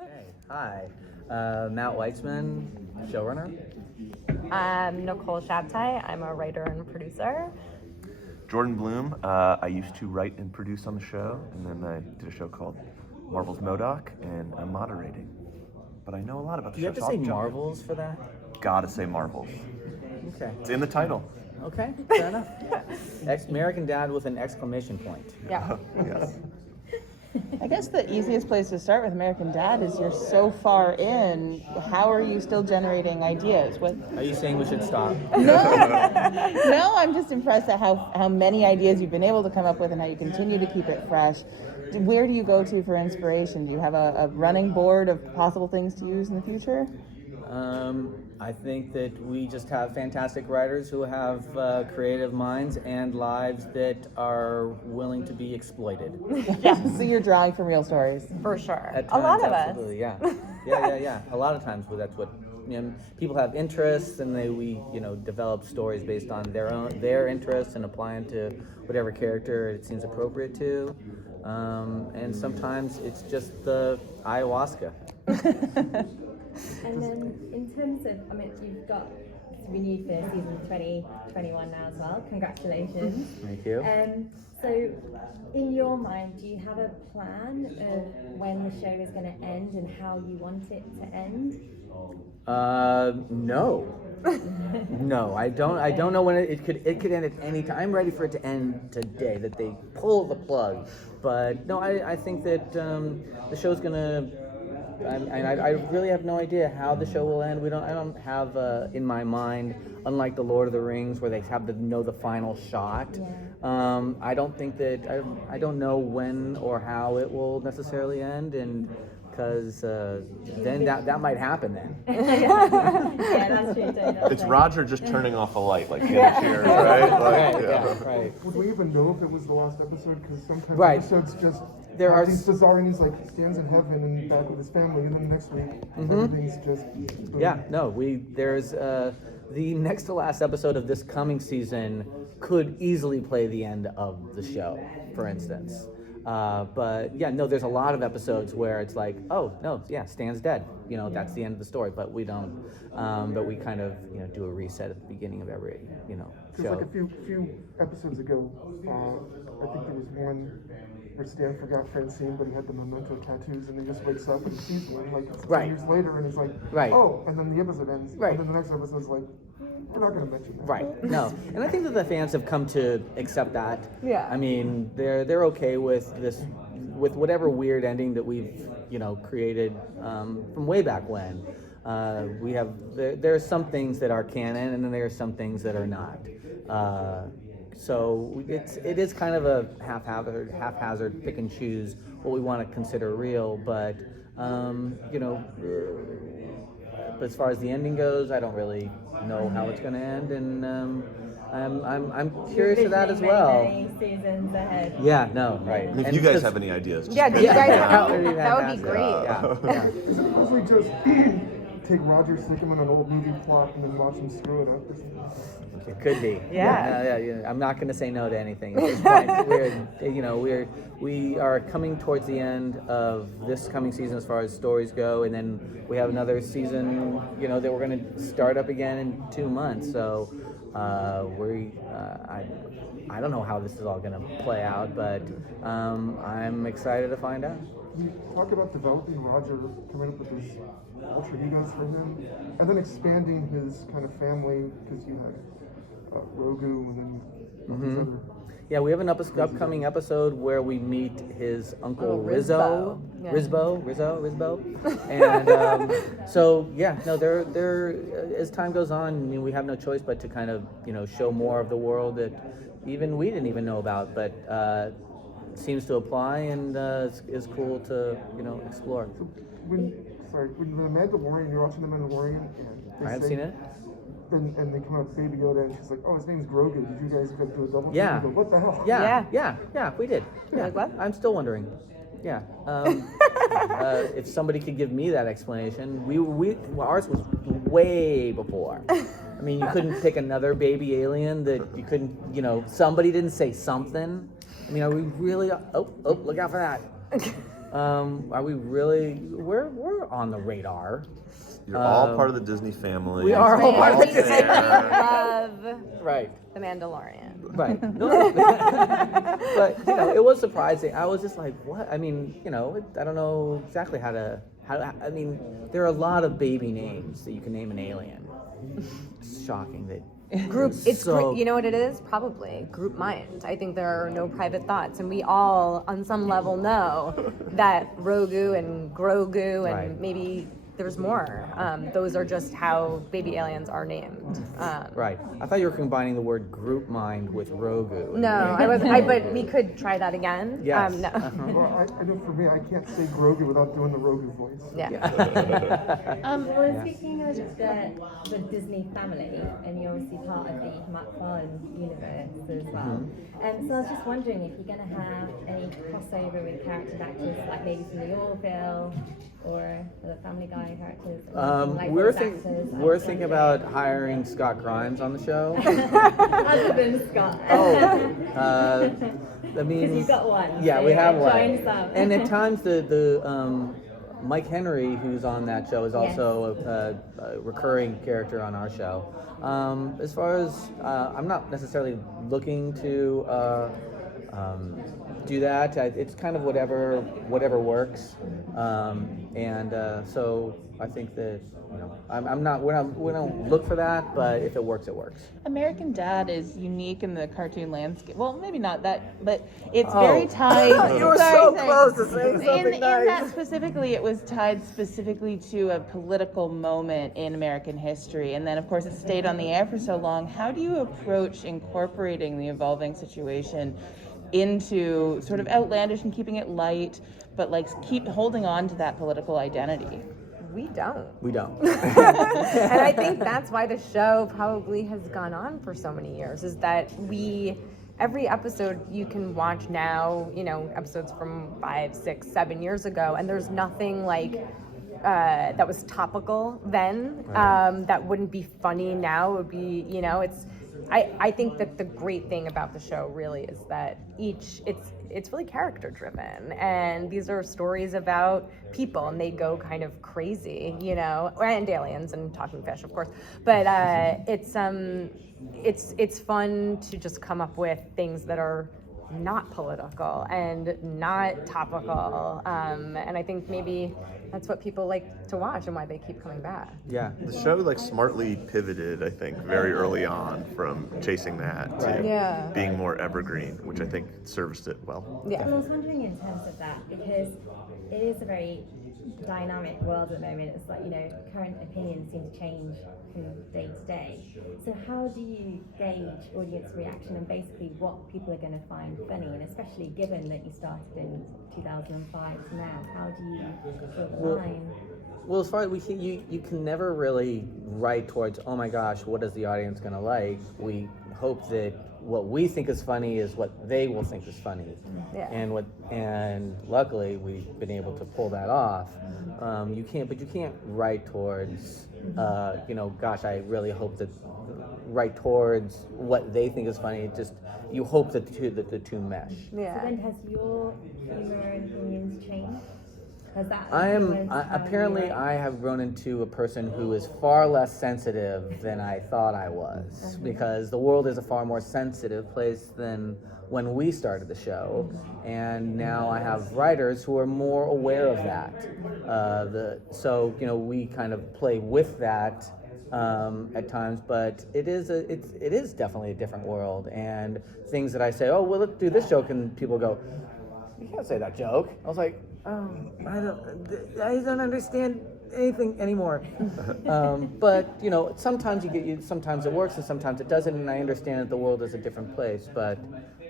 Okay, hi. Matt Weitzman, showrunner. I'm Nicole Shabtai. I'm a writer and producer. Jordan Blum. I used to write and produce on the show, and then I did a show called Marvel's MODOK, and I'm moderating. But I know a lot about the Do you show. have to so say I'll jump in. Marvels for that? Gotta say Marvels. Okay. It's in the title. Okay, fair enough. American Dad with an exclamation point. Yeah. Yes. I guess the easiest place to start with American Dad is you're so far in. How are you still generating ideas? Are you saying we should stop? No, I'm just impressed at how many ideas you've been able to come up with and how you continue to keep it fresh. Where do you go to for inspiration? Do you have a running board of possible things to use in the future? I think that we just have fantastic writers who have creative minds and lives that are willing to be exploited. So you're drawing from real stories. For sure. At A times, lot of absolutely, us. yeah. A lot of times, that's what people have interests, and we develop stories based on their interests and apply them to whatever character it seems appropriate to. And sometimes it's just the ayahuasca. And then in terms of, you've got renewed for season 2021 now as well. Congratulations. Thank you. So in your mind, do you have a plan of when the show is going to end and how you want it to end? No. No, I don't. I don't know when it could end at any time. I'm ready for it to end today. That they pull the plug. But no, I think that the show's gonna. I really have no idea how the show will end. I don't have in my mind, unlike the Lord of the Rings, where they have to know the final shot. Yeah. I don't think that I don't know when or how it will necessarily end, and because then that might happen then. Yeah, that's true. It's Roger just turning off a light, like in a chair, right? Like, Right. Would we even know if it was the last episode? Because sometimes Right. episodes just There have are these bizarre endings, like stands in heaven and back with his family, and then the next week everything's just boom. Yeah, no, there's the next to last episode of this coming season could easily play the end of the show, for instance. But yeah, no, there's a lot of episodes where it's like, oh no, yeah, Stan's dead. That's the end of the story. But we don't. But we kind of do a reset at the beginning of every Because show. like a few episodes ago, I think there was one where Stan forgot Francine, but he had the memento tattoos, and he just wakes up and sees one like it's 10 Right. years later, and he's like, Right. oh, and then the episode ends, Right. and then the next episode's like, we're not going to mention that. Right. No, and I think that the fans have come to accept that. Yeah. I mean, they're okay with this, with whatever weird ending that we've created from way back when. We have there are some things that are canon, and then there are some things that are not. So it is kind of a haphazard pick and choose what we want to consider real, but but as far as the ending goes, I don't really know how it's going to end, and I'm curious to that as well. Many seasons ahead. Yeah, no, right. If And you guys because- have any ideas, just Yeah, do pitch you them guys down. have- that would be fantastic. great. Yeah. Suppose we just take Roger, stick him in an old movie plot, and then watch him screw it up. It could be. Yeah. Yeah. I'm not going to say no to anything at this point. We are coming towards the end of this coming season as far as stories go, and then we have another season, that we're going to start up again in 2 months. So I don't know how this is all going to play out, but I'm excited to find out. We talk about developing Roger, coming up with his alter egos for him, and then expanding his kind of family, because you had Rogu and then these other. Yeah, we have an upcoming episode where we meet his uncle Rizzo. Yeah. Rizzo. And so yeah, no, there as time goes on, we have no choice but to kind of show more of the world that even we didn't even know about, but seems to apply and is cool to explore. When the Mandalorian, you're watching the Mandalorian, and they I haven't say, seen it. And they come up with Baby Yoda, and she's like, "Oh, his name's Grogu. Did you guys do a double? Yeah. take?" I go, what the hell? Yeah, we did. Yeah, like, what? I'm still wondering. Yeah. If somebody could give me that explanation, ours was way before. I mean, you couldn't pick another baby alien that you couldn't, somebody didn't say something. I mean, are we really? Oh, look out for that. Are we really? We're on the radar. You're all part of the Disney family. We are all part of the We Disney love Right. The Mandalorian. Right. No. But it was surprising. I was just like, what? I mean, I don't know exactly how to. I mean, there are a lot of baby names that you can name an alien. It's shocking that. It's great. You know what it is? Probably group mind. I think there are no private thoughts, and we all, on some level, know that Rogu and Grogu and Right. maybe there's more. Those are just how baby aliens are named. Right. I thought you were combining the word group mind with Rogu. No, but we could try that again. Yes. No. Well, I know for me, I can't say Grogu without doing the Rogu voice. Yeah. Well, speaking of the Disney family, and you're obviously part of the McFarlane universe as well. So I was just wondering if you're going to have any crossover with characters, actors, like maybe from the Orville or the Family Guy characters. Or like We're voice actors, we're thinking about hiring Scott Grimes on the show. other than Scott. I mean, Because you've got one. Yeah, so we have one. trying some. And at times the Mike Henry, who's on that show, is also a recurring character on our show. As far as I'm not necessarily looking to do that. It's kind of whatever works. So I think that we don't look for that, but if it works, it works. American Dad is unique in the cartoon landscape. Well, maybe not that, but it's very tied. You were so close to saying something in nice. that specifically, it was tied specifically to a political moment in American history, and then of course it stayed on the air for so long. How do you approach incorporating the evolving situation into sort of outlandish and keeping it light, but like keep holding on to that political identity? We don't. We don't. And I think that's why the show probably has gone on for so many years, is that every episode you can watch now, episodes from 5, 6, 7 years ago, and there's nothing like that was topical then, that wouldn't be funny now. It would be, I think that the great thing about the show really is that it's really character driven, and these are stories about people, and they go kind of crazy, and aliens and talking fish, of course. But it's fun to just come up with things that are not political and not topical, and I think maybe that's what people like to watch and why they keep coming back. Yeah. The show smartly pivoted, I think, very early on from chasing that to being more evergreen, which I think serviced it well. Yeah. Well, I was wondering in terms of that, because it is a very dynamic world at the moment. It's like, current opinions seem to change from day to day. So how do you gauge audience reaction and basically what people are going to find funny? And especially given that you started in 2005 to now, how do you draw the line? Well, as far as we think, you can never really write towards, oh my gosh, what is the audience going to like? We hope that what we think is funny is what they will think is funny. Yeah. And luckily we've been able to pull that off. You can't write towards, gosh, I really hope that write towards what they think is funny. Just you hope that the two mesh. Yeah. So then has your humor and opinions changed? Has that Apparently I have grown into a person who is far less sensitive than I thought I was, because the world is a far more sensitive place than when we started the show, and now I have writers who are more aware of that. We kind of play with that at times, but it is definitely a different world, and things that I say, oh well, let's do this joke, and people go, you can't say that joke. I was like, I don't understand anything anymore. But sometimes sometimes it works and sometimes it doesn't, and I understand that the world is a different place. But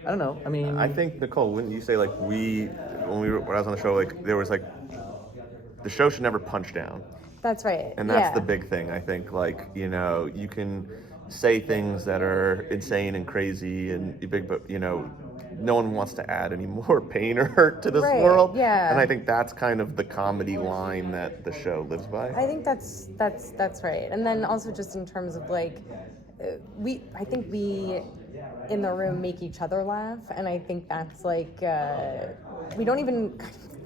I don't know. I mean, I think, Nicole, wouldn't you say when I was on the show, there was the show should never punch down. That's right. And that's the big thing. I think you can say things that are insane and crazy and big, but no one wants to add any more pain or hurt to this world. Yeah. And I think that's kind of the comedy line that the show lives by. I think that's right. And then also just in terms of I think we in the room make each other laugh, and I think that's we don't even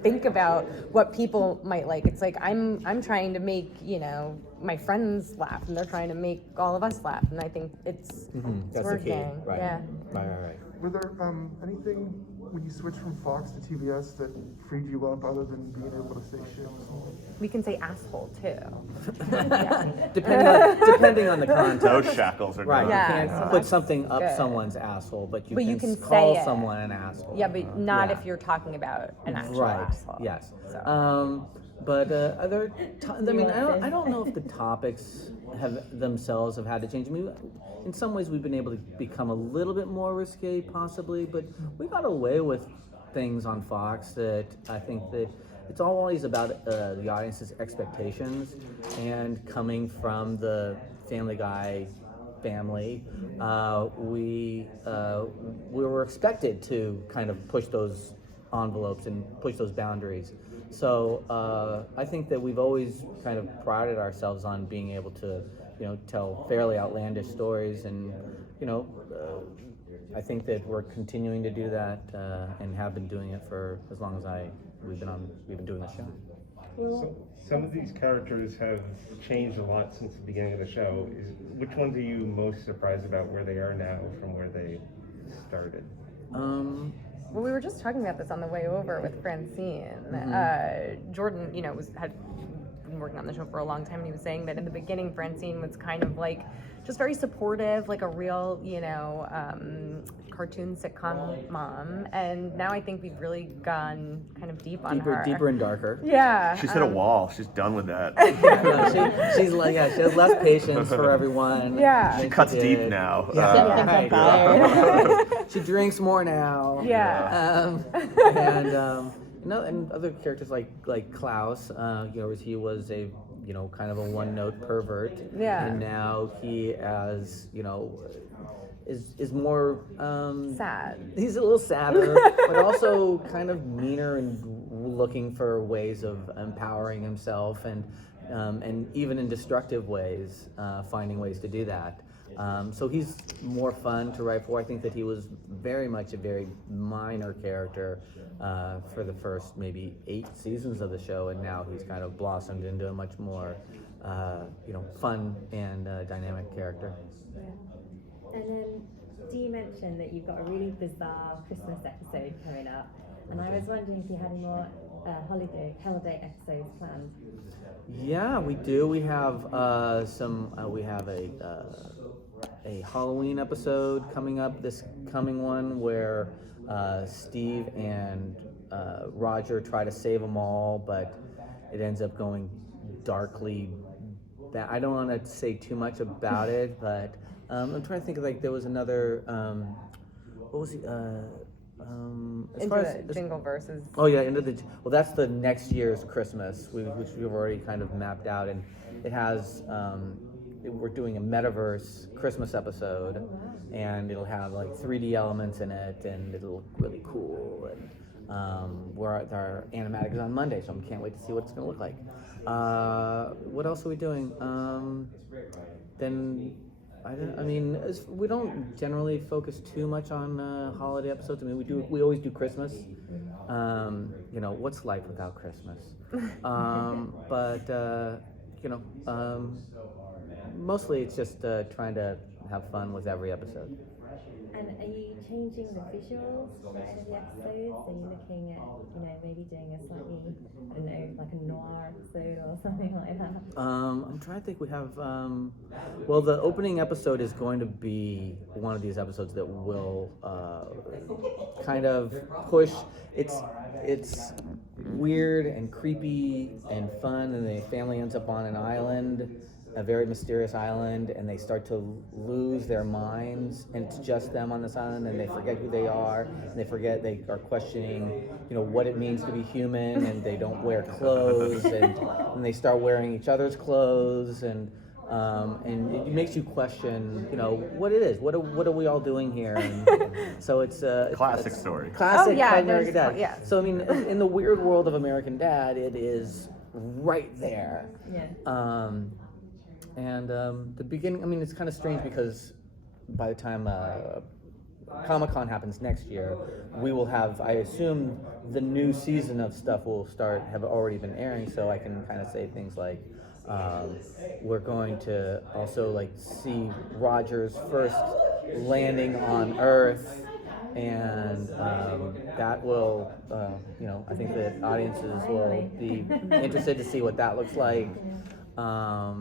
think about what people might like. It's like I'm trying to make, you know, my friends laugh, and they're trying to make all of us laugh, and I think it's That's working. the key. Right. Yeah. Right. Were there anything when you switched from Fox to TBS that freed you up other than being able to say shit? We can say asshole too. Depending on the context. Those shackles are Right. gone. Yeah, You so can't put that's something up good. someone's asshole, but But you you can can call say it. someone an asshole. Yeah, but not Yeah. if you're talking about an actual Right. asshole. Yes. So. But other, I mean, I don't know if the topics themselves have had to change. I mean, in some ways, we've been able to become a little bit more risque, possibly, but we got away with things on Fox that I think that it's always about the audience's expectations, and coming from the Family Guy family, we were expected to kind of push those envelopes and push those boundaries. So I think that we've always kind of prided ourselves on being able to, you know, tell fairly outlandish stories, and you know, I think that we're continuing to do that and have been doing it for as long as we've been doing the show. So, some of these characters have changed a lot since the beginning of the show. Which ones are you most surprised about where they are now from where they started? Well, we were just talking about this on the way over with Francine. Jordan, you know, had been working on the show for a long time, and he was saying that in the beginning, Francine was kind of like just very supportive, like a real, you know, cartoon sitcom mom. And now I think we've really gone kind of deep on her. Deeper and darker. Yeah. She's hit a wall. She's done with that. She's like, she has less patience for everyone. Yeah. than She cuts did. deep now. Yeah. Right. She drinks more now. Yeah. And other characters like Klaus, you know, he was a, you know, kind of a one-note pervert. Yeah. And now he, as you know, is more Sad. He's a little sadder, but also kind of meaner and looking for ways of empowering himself, and even in destructive ways, finding ways to do that. So he's more fun to write for. I think that he was very much a very minor character for the first maybe 8 seasons of the show, and now he's kind of blossomed into a much more you know, fun and dynamic character. And then, do you mention that you've got a really bizarre Christmas episode coming up? And I was wondering if you had any more holiday episodes planned. Yeah, we do. We have we have a Halloween episode coming up. This coming one where Steve and Roger try to save them all, but it ends up going darkly bad. I don't want to say too much about it, but I'm trying to think of, like, there was another. What was he? Into the jingle verses. Oh yeah, well, that's the next year's Christmas, which we've already kind of mapped out, and it has. We're doing a metaverse Christmas episode, and it'll have like 3D elements in it, and it'll look really cool. And our animatic is on Monday, so I can't wait to see what it's going to look like. What else are we doing? We don't generally focus too much on holiday episodes. I mean, we always do Christmas. You know, what's life without Christmas? Mostly it's just trying to have fun with every episode. And are you changing the visuals for any of the episodes? Are you looking at, you know, maybe doing a slightly, I don't know, like a noir episode or something like that? I'm trying to think. We have, well, the opening episode is going to be one of these episodes that will kind of push. It's weird and creepy and fun, and the family ends up on an island, a very mysterious island, and they start to lose their minds, and it's just them on this island, and they forget who they are, and they are questioning, you know, what it means to be human, and they don't wear clothes, and they start wearing each other's clothes, and it makes you question, you know, what it is. What are we all doing here? And so it's Classic story. Classic yeah, American Dad. yeah. So I mean, in the weird world of American Dad, it is right there. Yeah. The beginning, I mean, it's kind of strange because by the time Comic-Con happens next year, we will have, I assume, the new season of stuff will have already been airing, so I can kind of say things like, we're going to also like see Roger's first landing on Earth, and that will, I think that audiences will be interested to see what that looks like. I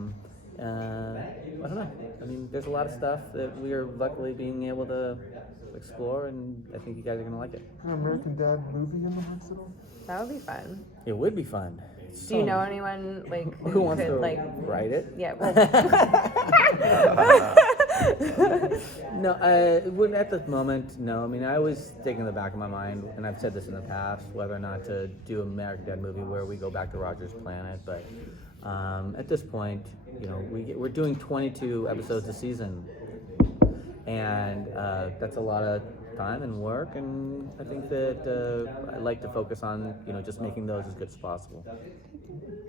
don't know. I mean, there's a lot of stuff that we are luckily being able to explore, and I think you guys are gonna like it. An American Dad movie in the works at all? That would be fun. It would be fun. Do you know anyone like who wants could to like write it? Yeah. Well, No, at the moment, no. I mean, I always think in the back of my mind, and I've said this in the past, whether or not to do an American Dad movie where we go back to Roger's planet. But at this point, we're doing 22 episodes a season, and that's a lot of time and work. And I think that I like to focus on, just making those as good as possible.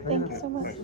Thank you so much.